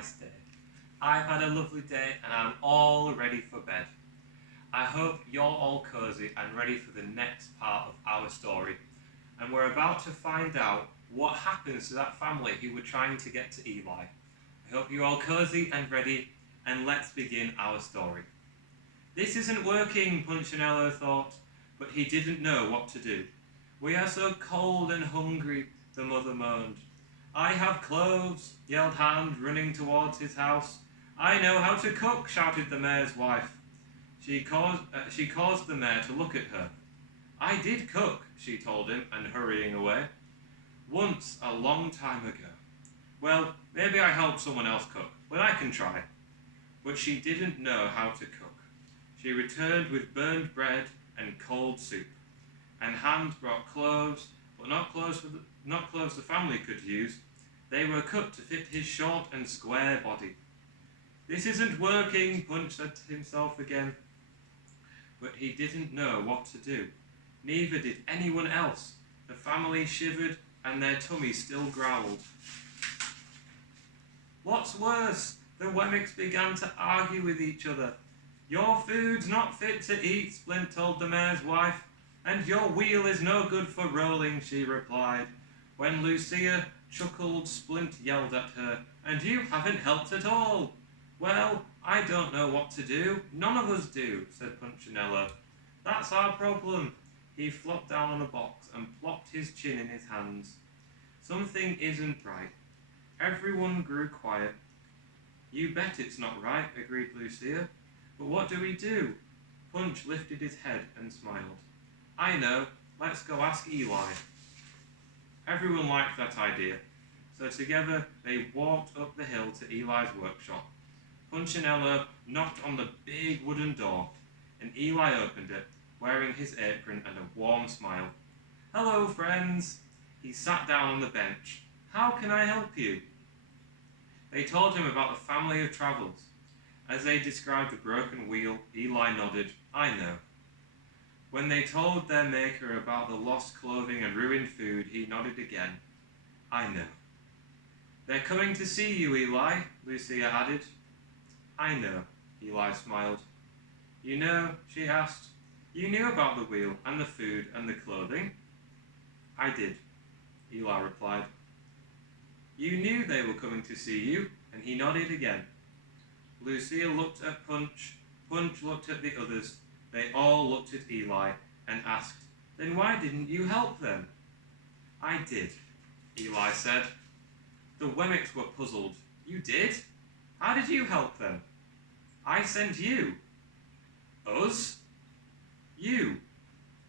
nice day. I've had a lovely day and I'm all ready for bed. I hope you're all cozy and ready for the next part of our story. And we're about to find out what happens to that family who were trying to get to Eli. I hope you're all cozy and ready, and let's begin our story. This isn't working, Punchinello thought, but he didn't know what to do. We are so cold and hungry, the mother moaned. I have cloves, yelled Hand, running towards his house. I know how to cook, shouted the mayor's wife. She caused the mayor to look at her. I did cook, she told him, and hurrying away. Once, a long time ago. Well, maybe I helped someone else cook, but I can try. But she didn't know how to cook. She returned with burned bread and cold soup. And Hand brought cloves, but not cloves the family could use. They were cut to fit his short and square body. This isn't working, Punch said to himself again. But he didn't know what to do. Neither did anyone else. The family shivered and their tummies still growled. What's worse? The Wemmicks began to argue with each other. Your food's not fit to eat, Splint told the mayor's wife. And your wheel is no good for rolling, she replied. When Lucia chuckled, Splint yelled at her, and you haven't helped at all. Well, I don't know what to do. None of us do, said Punchinello. That's our problem. He flopped down on a box and plopped his chin in his hands. Something isn't right. Everyone grew quiet. You bet it's not right, agreed Lucia. But what do we do? Punch lifted his head and smiled. I know. Let's go ask Eli. Everyone liked that idea, so together they walked up the hill to Eli's workshop. Punchinello knocked on the big wooden door, and Eli opened it, wearing his apron and a warm smile. Hello, friends. He sat down on the bench. How can I help you? They told him about the family of travelers. As they described the broken wheel, Eli nodded. I know. When they told their maker about the lost clothing and ruined food, he nodded again. I know. They're coming to see you, Eli, Lucia added. I know, Eli smiled. You know, she asked, you knew about the wheel and the food and the clothing? I did, Eli replied. You knew they were coming to see you, and he nodded again. Lucia looked at Punch. Punch looked at the others. They all looked at Eli and asked, then why didn't you help them? I did, Eli said. The Wemmicks were puzzled. You did? How did you help them? I sent you. Us? You.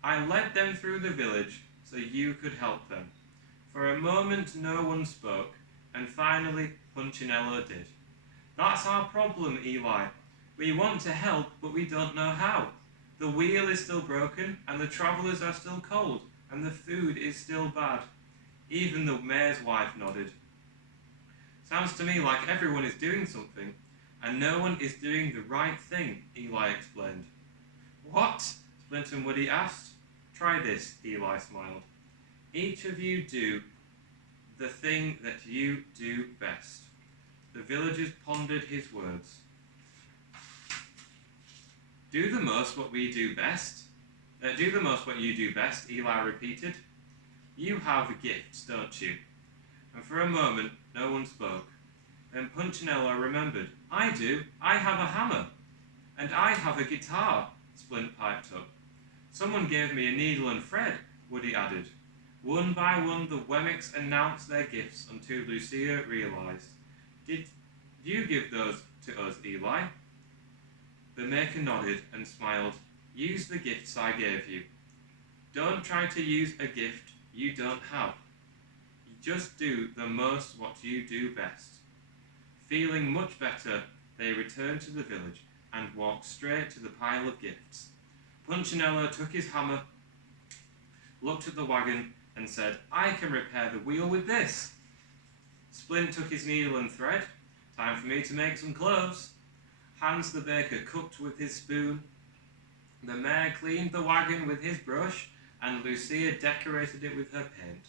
I led them through the village so you could help them. For a moment no one spoke, and finally Punchinello did. That's our problem, Eli. We want to help, but we don't know how. The wheel is still broken, and the travellers are still cold, and the food is still bad. Even the mayor's wife nodded. Sounds to me like everyone is doing something, and no one is doing the right thing, Eli explained. What? Splint and Woody asked. Try this, Eli smiled. Each of you do the thing that you do best. The villagers pondered his words. Do the most what we do best? Do the most what you do best, Eli repeated. You have gifts, don't you? And for a moment, no one spoke. Then Punchinello remembered. I do. I have a hammer. And I have a guitar, Splint piped up. Someone gave me a needle and thread, Woody added. One by one, the Wemmicks announced their gifts until Lucia realised. Did you give those to us, Eli? The maker nodded and smiled. Use the gifts I gave you. Don't try to use a gift you don't have. You just do the most what you do best. Feeling much better, they returned to the village and walked straight to the pile of gifts. Punchinello took his hammer, looked at the wagon, and said, I can repair the wheel with this. Splint took his needle and thread. Time for me to make some clothes. Hans the baker cooked with his spoon. The mayor cleaned the wagon with his brush, and Lucia decorated it with her paint.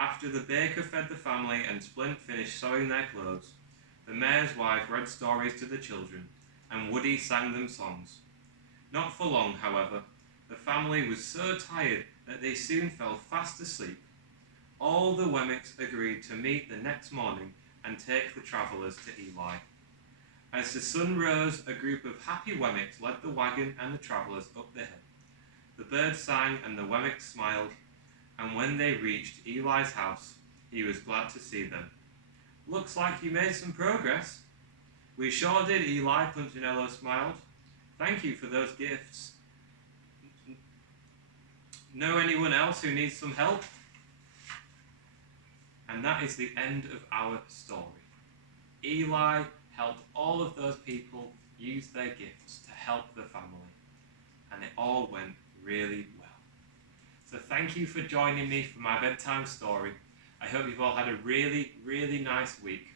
After the baker fed the family and Splint finished sewing their clothes, The mayor's wife read stories to the children, and Woody sang them songs. Not for long, however. The family was so tired that they soon fell fast asleep. All the Wemmicks agreed to meet the next morning and take the travellers to Eli. As the sun rose, a group of happy Wemmicks led the wagon and the travellers up the hill. The birds sang and the Wemmicks smiled, and when they reached Eli's house, he was glad to see them. "Looks like you made some progress." "We sure did, Eli," Punchinello smiled. "Thank you for those gifts. Know anyone else who needs some help?" And that is the end of our story. Eli helped all of those people use their gifts to help the family, and it all went really well. So thank you for joining me for my bedtime story. I hope you've all had a really, really nice week.